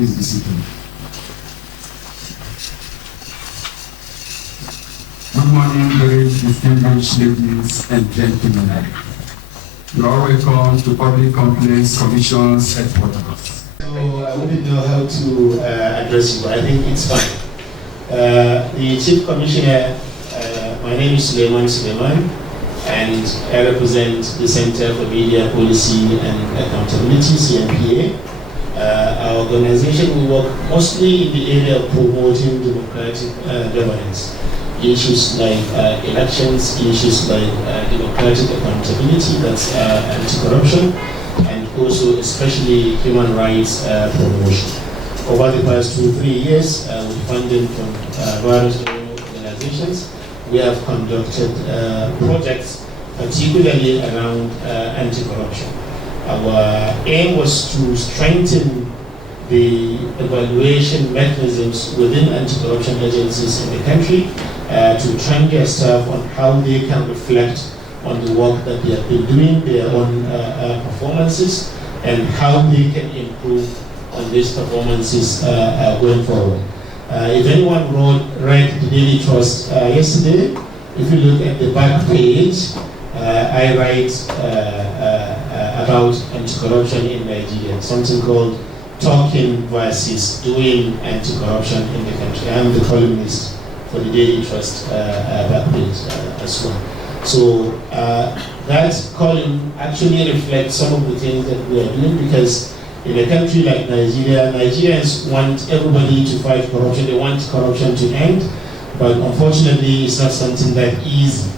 Please be seated. Good morning, very distinguished ladies and gentlemen. You are welcome to Public Complaints Commission's headquarters. So I wouldn't know how to address you, but I think it's fine. The Chief Commissioner, my name is Suleiman, and I represent the Center for Media Policy and Accountability, CMPA. Our organization will work mostly in the area of promoting democratic governance. Issues like elections, issues like democratic accountability, that's anti-corruption, and also especially human rights promotion. Over the past 2-3 years, with funding from various organizations, we have conducted projects, particularly around anti-corruption. Our aim was to strengthen the evaluation mechanisms within anti-corruption agencies in the country, to train their staff on how they can reflect on the work that they have been doing, their own performances, and how they can improve on these performances going forward. If anyone read the Daily Trust yesterday, if you look at the back page, I write about anti-corruption in Nigeria, something called Talking versus Doing Anti-Corruption in the country. I'm the columnist for the Daily Trust back page as well. So that column actually reflects some of the things that we are doing, because in a country like Nigeria, Nigerians want everybody to fight corruption. They want corruption to end, but unfortunately it's not something that easy,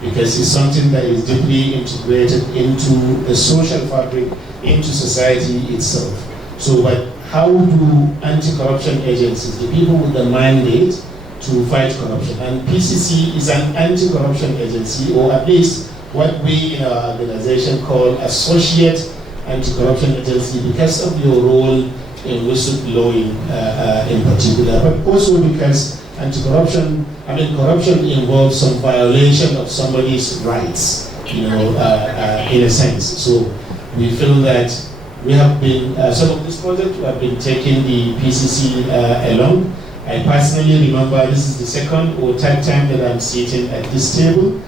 because it's something that is deeply integrated into the social fabric, into society itself. So, but how do anti-corruption agencies, the people with the mandate to fight corruption, and PCC is an anti-corruption agency, or at least what we in our organization call associate anti-corruption agency, because of your role in whistleblowing in particular, but also because corruption involves some violation of somebody's rights, in a sense. So we feel that we have been, some of this project, we have been taking the PCC along. I personally remember this is the second or third time that I'm sitting at this table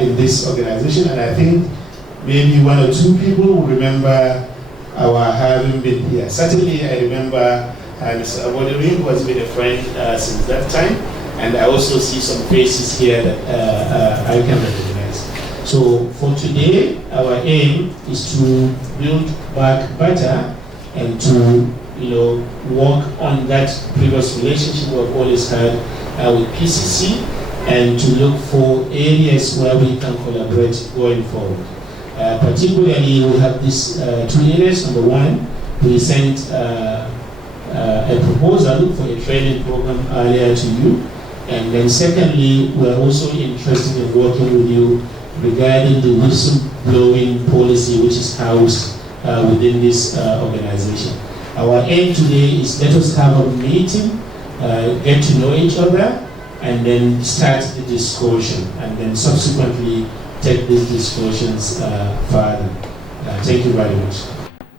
in this organization, and I think maybe 1 or 2 people will remember our having been here. Certainly I remember Mr. Abodiri, who has been a friend since that time, and I also see some faces here that I can recognize. So for today, our aim is to build back better and to work on that previous relationship we've always had with PCC, and to look for areas where we can collaborate going forward. Particularly, we have these 2 areas. Number one, we sent a proposal for a training program earlier to you, and then secondly, we are also interested in working with you regarding the whistleblowing policy, which is housed within this organization. Our aim today is, let us have a meeting, get to know each other, and then start the discussion, and then subsequently take these discussions further. Thank you very much.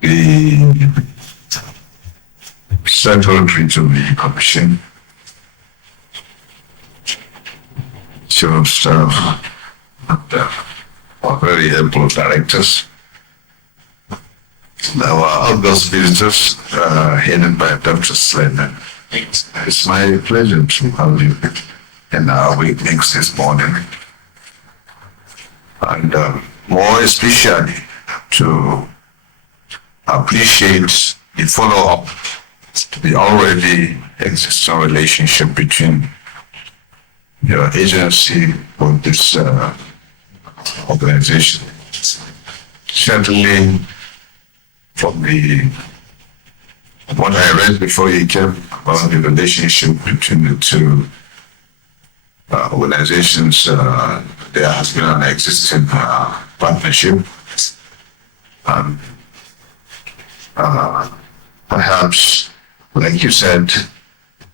The Secretary to the Commission, Chief of Staff, and our very able directors, our August visitors, headed by Dr. Slender. It's my pleasure to have you in our meetings this morning, and more especially to appreciate the follow-up to the already existing relationship between your agency with this organization. Certainly, from what I read before you came about the relationship between the two organizations, there has been an existing partnership. Perhaps, like you said,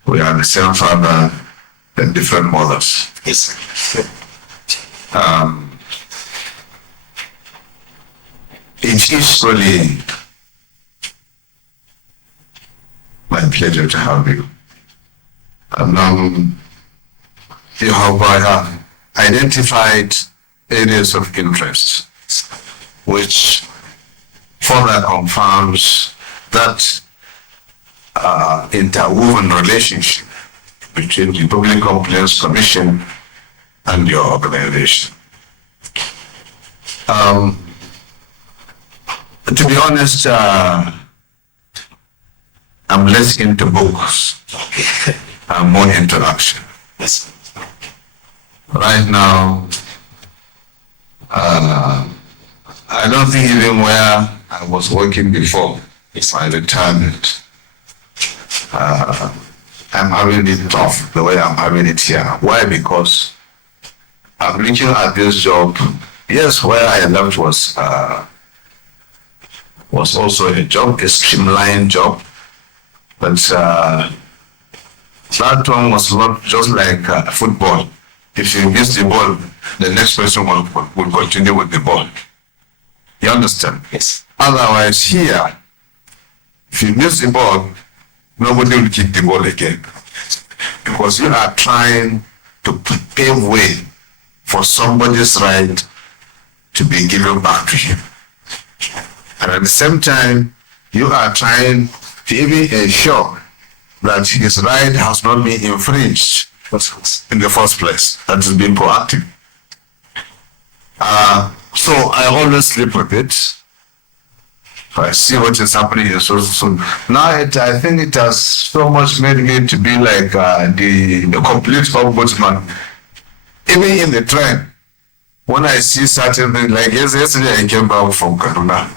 we are the same father and different mothers. Yes. It is really My pleasure to have you. And you have identified areas of interest, which further confirms that interwoven relationship between the Public Complaints Commission and your organization. To be honest, I'm less into books. I'm more into action. Right now, I don't think even where I was working before my retirement, I'm having it tough the way I'm having it here. Why? Because I'm looking at this job. Yes, where I left was also a job, a streamlined job, but that one was not just like football. If you miss the ball, the next person will continue with the ball. You understand? Yes. Otherwise, here, if you miss the ball, nobody will kick the ball again. Because you are trying to pave way for somebody's right to be given back to him. And at the same time, you are trying to even ensure that his right has not been infringed in the first place. That is being proactive. So I always sleep with it. I see what is happening here. So now I think it has so much made me to be like the complete ombudsman. Even in the train, when I see certain things, like yesterday I came back from Kaduna.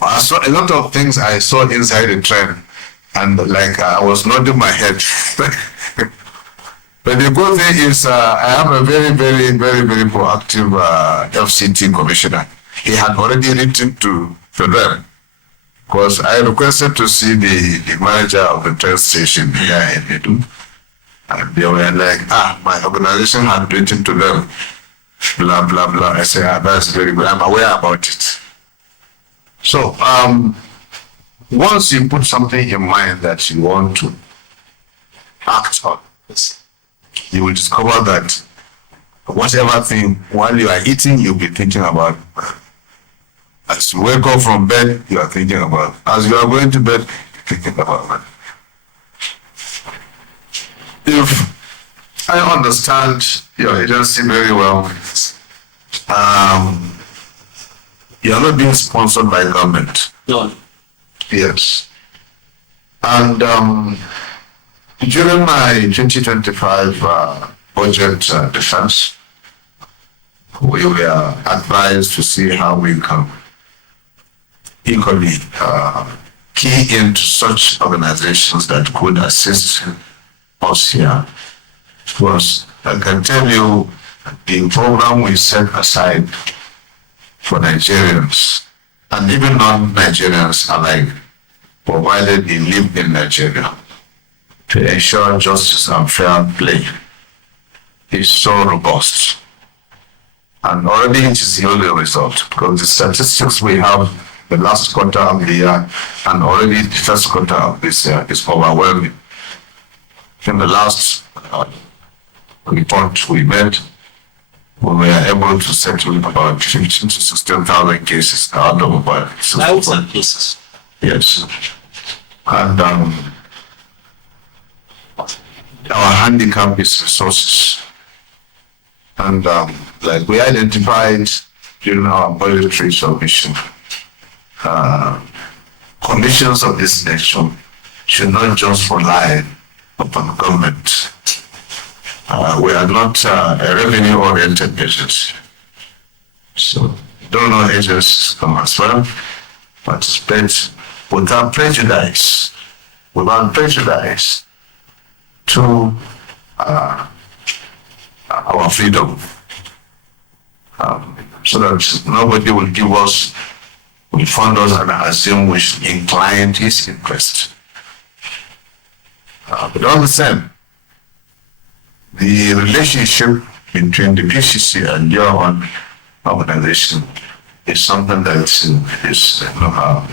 I saw a lot of things I saw inside the train, and like I was nodding my head. But the good thing is I have a very, very, very, very proactive FCT commissioner. He had already written to them, because I requested to see the manager of the train station here in Edu. And they were like, my organization had written to them, blah, blah, blah. I said, that's very good. I'm aware about it. So, once you put something in mind that you want to act on, you will discover that whatever thing, while you are eating, you'll be thinking about. As you wake up from bed, you are thinking about. As you are going to bed, you're thinking about. If I understand your agency very well, you are not being sponsored by the government. No. Yes. And during my 2025 budget defense, we were advised to see how we can equally key into such organizations that could assist us here. Because I can tell you, the program we set aside for Nigerians and even non-Nigerians alike, provided they live in Nigeria, to ensure justice and fair play, is so robust. And already it is yielding result, because the statistics we have the last quarter of the year and already the first quarter of this year is overwhelming. In the last report we made, we were able to settle about 15,000 to 16,000 cases out of about 1,000 cases. Yes. And our handicap is resources. And like we identified during our budgetary submission, conditions of this nation should not just rely upon government. We are not a revenue-oriented agency. So donor agencies come as well, participate without prejudice to our freedom, so that nobody will give us, will fund us and assume we should incline his interest. But all the same, the relationship between the PCC and your own organization is something that is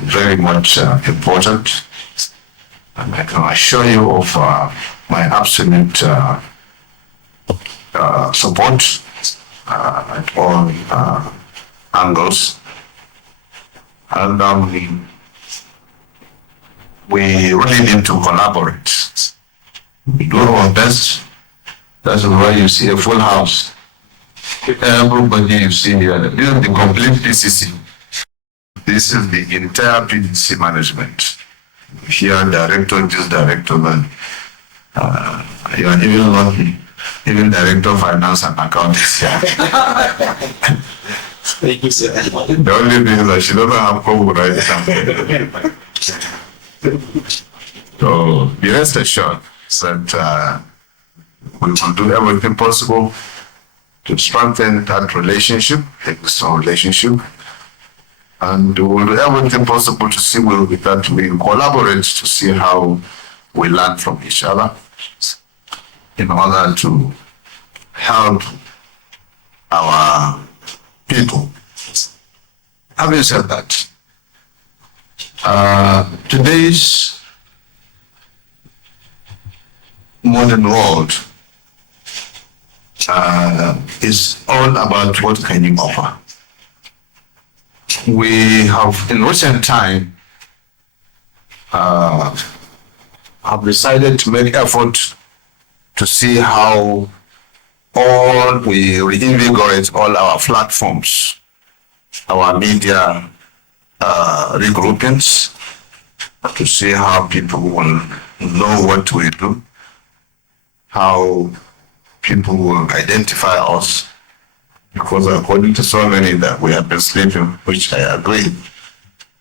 very much important. And I can assure you of my absolute support at all angles. And we really need to collaborate. We do our best. That's why you see a full house. Everybody you see here, this is the complete PCC. This is the entire PCC management. Here, director, this director, man. You are even lucky. Even director of finance and accounting is here. Thank you, sir. The only thing is that she doesn't have COVID right. So be rest assured that we will do everything possible to strengthen that relationship, existing relationship, and we will do everything possible to see that we collaborate to see how we learn from each other in order to help our people. Having said that, today's modern world is all about what can you offer. We have, in recent time, have decided to make effort to see how we reinvigorate all our platforms, our media regroupings, to see how people will know what we do, how people will identify us, because according to so many that we have been sleeping, which I agree,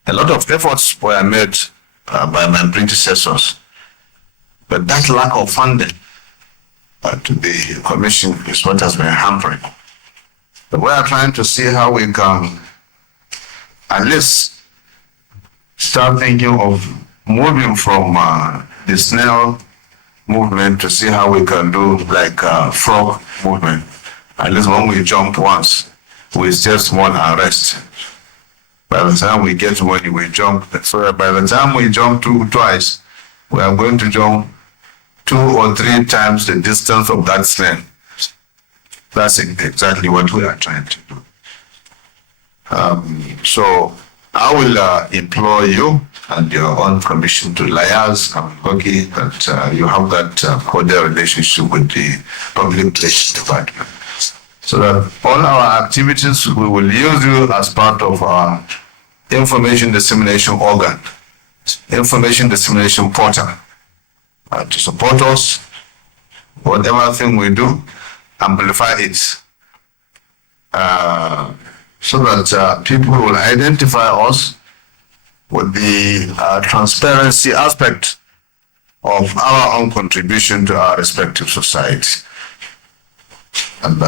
a lot of efforts were made by my predecessors, but that lack of funding to the commission is what has been hampering. But we are trying to see how we can at least start thinking of moving from the snail movement to see how we can do like frog movement. At least when we jump once, we stay small and rest. By the time we get money, we jump. So by the time we jump twice, we are going to jump 2 or 3 times the distance of that snail. That's exactly what we are trying to do. So I will employ you and your own commission to liaise and lucky that you have that cordial relationship with the public relations department. So that all our activities, we will use you as part of our information dissemination organ, information dissemination portal, to support us, whatever thing we do, amplify it, so that people will identify us with the transparency aspect of our own contribution to our respective society. And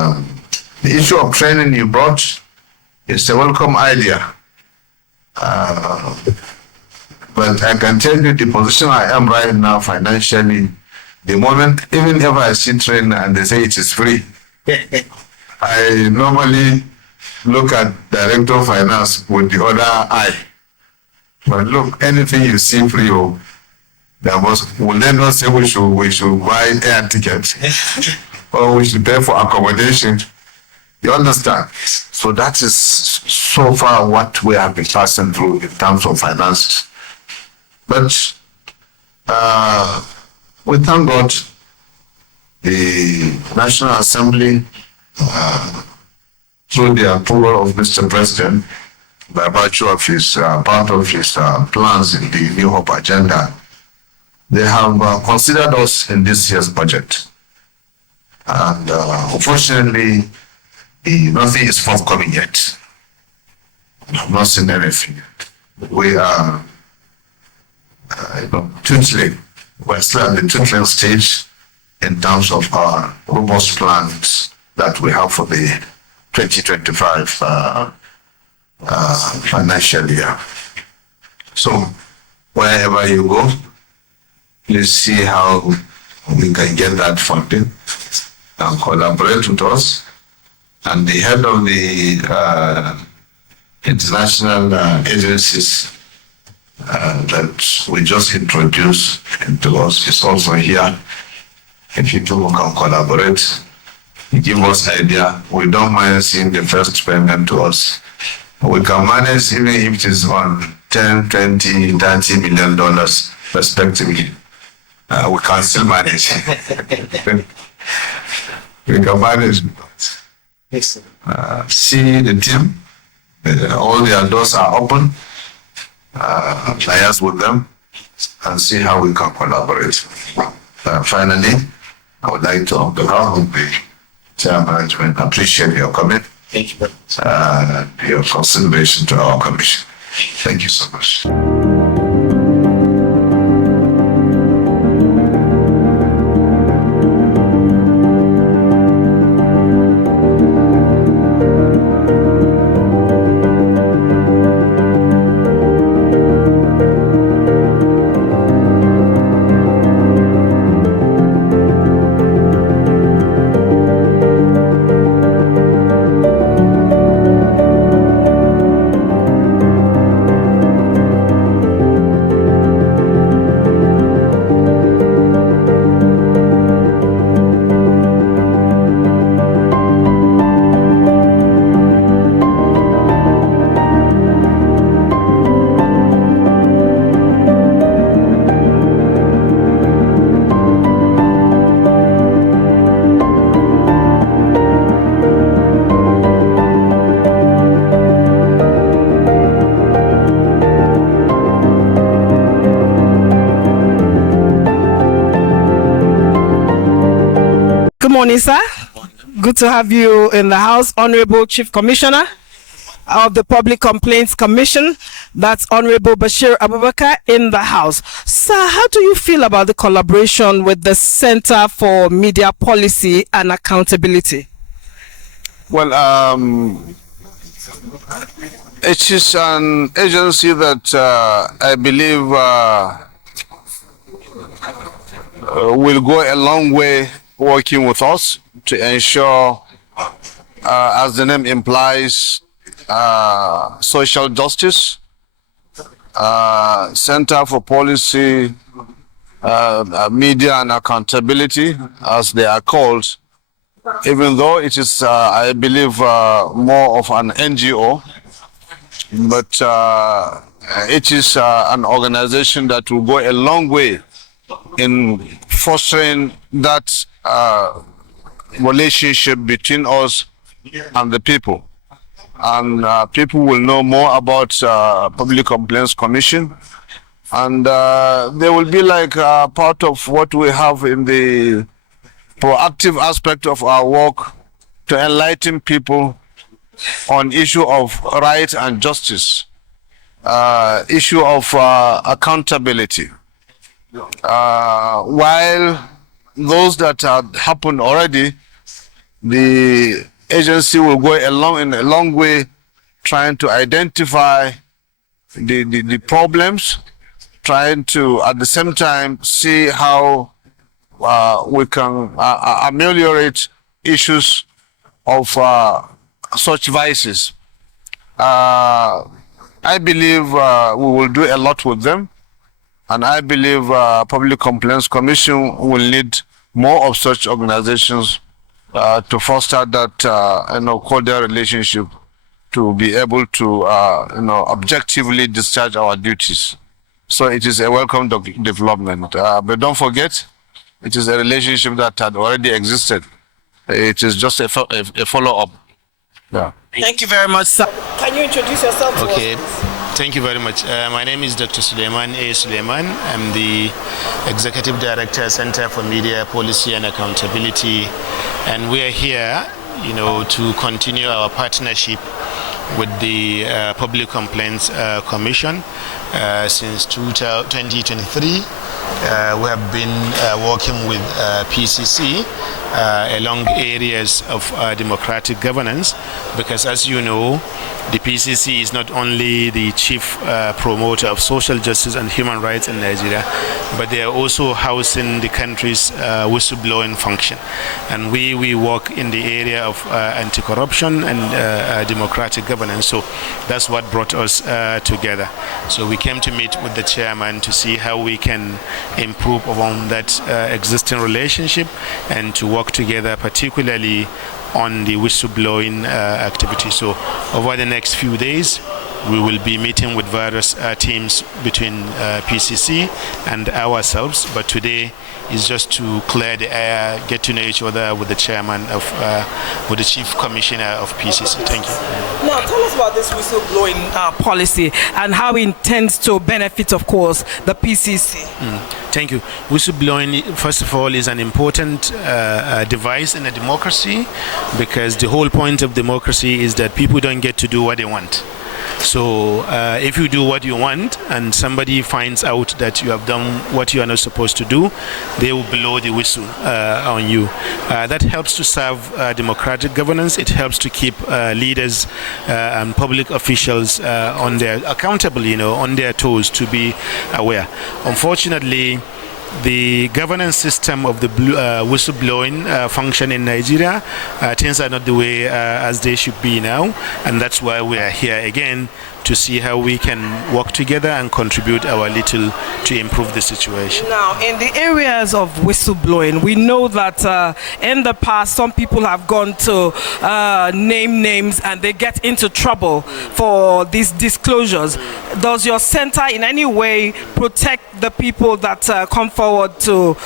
the issue of training you brought is a welcome idea. But I can tell you the position I am right now financially, the moment, even if I see training and they say it is free, I normally look at director of finance with the other eye. But look, anything you see free, will they not say we should buy air tickets or we should pay for accommodation? You understand? So that is so far what we have been passing through in terms of finances. But we thank God, the National Assembly, through the approval of Mr. President, by virtue of his part of his plans in the New Hope agenda, they have considered us in this year's budget. And unfortunately, nothing is forthcoming yet. I have not seen anything yet. We are tootling. We're still at the tootling stage in terms of our robust plans that we have for the 2025 financial year. So wherever you go, please see how we can get that funding and collaborate with us. And the head of the international agencies that we just introduced into us is also here. If people can collaborate, give us idea. We don't mind seeing the first payment to us. We can manage even if it is on $10, $20, $30 million respectively. We can still manage. We can manage. See the team. All their doors are open. Liaise with them and see how we can collaborate. Finally, I would like to, on behalf of the chair management, appreciate your comment. Thank you. Your consideration to our commission. Thank you so much. Good morning, sir. Good to have you in the house, Honorable Chief Commissioner of the Public Complaints Commission. That's Honorable Bashir Abubakar in the house. Sir, how do you feel about the collaboration with the Center for Media Policy and Accountability? Well, it is an agency that I believe will go a long way working with us to ensure, as the name implies, social justice. Center for Policy, Media and Accountability, as they are called, even though it is, I believe, more of an NGO, but it is an organization that will go a long way in fostering that relationship between us and the people. And people will know more about Public Complaints Commission, and they will be like part of what we have in the proactive aspect of our work to enlighten people on issue of right and justice, issue of accountability. While those that have happened already, the agency will go in a long way trying to identify the problems, trying to at the same time see how we can ameliorate issues of such vices. I believe we will do a lot with them, and I believe Public Complaints Commission will need more of such organizations to foster that cordial relationship, to be able to objectively discharge our duties. So it is a welcome development. But don't forget, it is a relationship that had already existed. It is just a follow-up. Yeah. Thank you very much, sir. Can you introduce yourself to us, Okay, please? thank you very much. My name is Dr. Suleiman A. Suleiman. I'm the Executive Director, Center for Media Policy and Accountability. And we are here, to continue our partnership with the Public Complaints Commission since 2023. we have been working with PCC along areas of democratic governance, because as you know, the PCC is not only the chief promoter of social justice and human rights in Nigeria, but they are also housing the country's whistleblowing function. And we work in the area of anti-corruption and democratic governance. So that's what brought us together. So we came to meet with the chairman to see how we can improve upon that existing relationship and to work together, particularly on the whistleblowing activity. So over the next few days, we will be meeting with various teams between PCC and ourselves. But today is just to clear the air, get to know each other with the chairman of, with the chief commissioner of PCC. Thank you. Now, tell us about this whistleblowing policy and how it intends to benefit, of course, the PCC. Thank you. Whistleblowing, first of all, is an important device in a democracy, because the whole point of democracy is that people don't get to do what they want. So if you do what you want and somebody finds out that you have done what you are not supposed to do, they will blow the whistle on you. That helps to serve democratic governance. It helps to keep leaders and public officials on their accountable, on their toes, to be aware. Unfortunately, the governance system of the whistleblowing function in Nigeria, things are not the way as they should be now, and that's why we are here again, to see how we can work together and contribute our little to improve the situation. Now, in the areas of whistleblowing, we know that in the past some people have gone to name names and they get into trouble for these disclosures. Does your center in any way protect the people that come forward to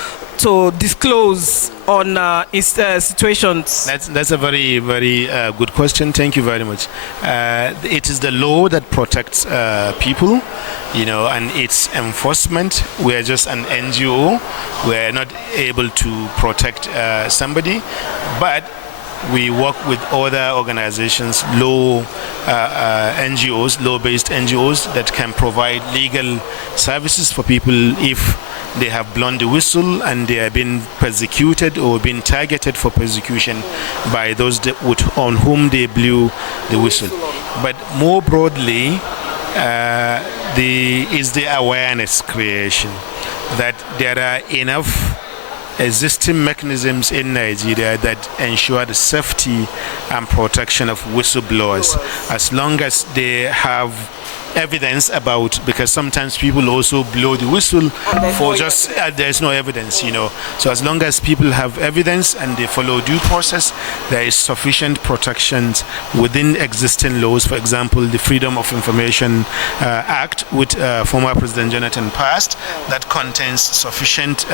disclose on situations? That's a very, very good question. Thank you very much. It is the law that protects people, and its enforcement. We are just an NGO. We are not able to protect somebody, but we work with other organizations, NGOs, law-based NGOs, that can provide legal services for people if they have blown the whistle and they are being persecuted or being targeted for persecution by those on whom they blew the whistle. But more broadly, is the awareness creation that there are enough existing mechanisms in Nigeria that ensure the safety and protection of whistleblowers, as long as they have evidence about, because sometimes people also blow the whistle for just there's no evidence, so as long as people have evidence and they follow due process, there is sufficient protections within existing laws. For example, the Freedom of Information Act, which former President Jonathan passed, that contains sufficient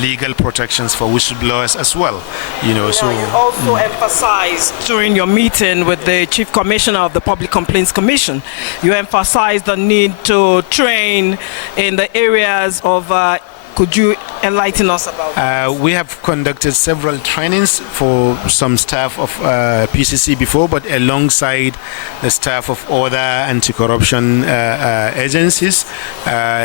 legal protections for whistleblowers as well. So you also emphasized during your meeting with the Chief Commissioner of the Public Complaints Commission, you emphasize the need to train in the areas of could you enlighten us about that? We have conducted several trainings for some staff of PCC before, but alongside the staff of other anti-corruption agencies.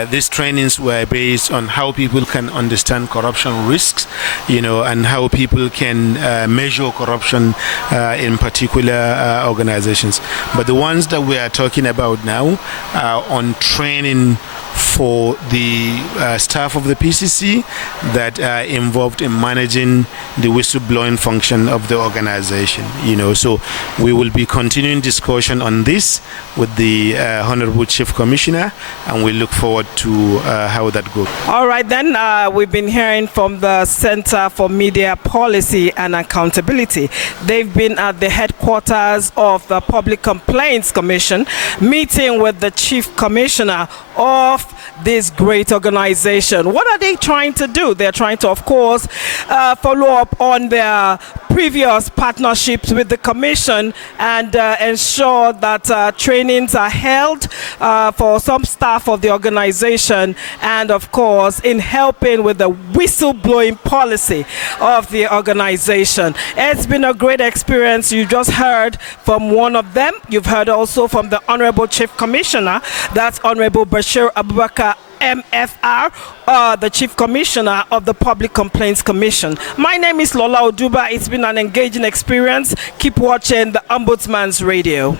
These trainings were based on how people can understand corruption risks, and how people can measure corruption in particular organizations. But the ones that we are talking about now are on training for the staff of the PCC that are involved in managing the whistleblowing function of the organization. So we will be continuing discussion on this with the Honorable Chief Commissioner, and we look forward to how that goes. All right, then we've been hearing from the Center for Media Policy and Accountability. They've been at the headquarters of the Public Complaints Commission, meeting with the Chief Commissioner of this great organization. What are they trying to do? They're trying to, of course, follow up on their previous partnerships with the Commission and ensure that trainings are held for some staff of the organization, and of course in helping with the whistleblowing policy of the organization. It's been a great experience. You just heard from one of them. You've heard also from the Honorable Chief Commissioner, that's Honorable Bashir Abubakar MFR, the Chief Commissioner of the Public Complaints Commission. My name is Lola Oduba. It's been an engaging experience. Keep watching the Ombudsman's Radio.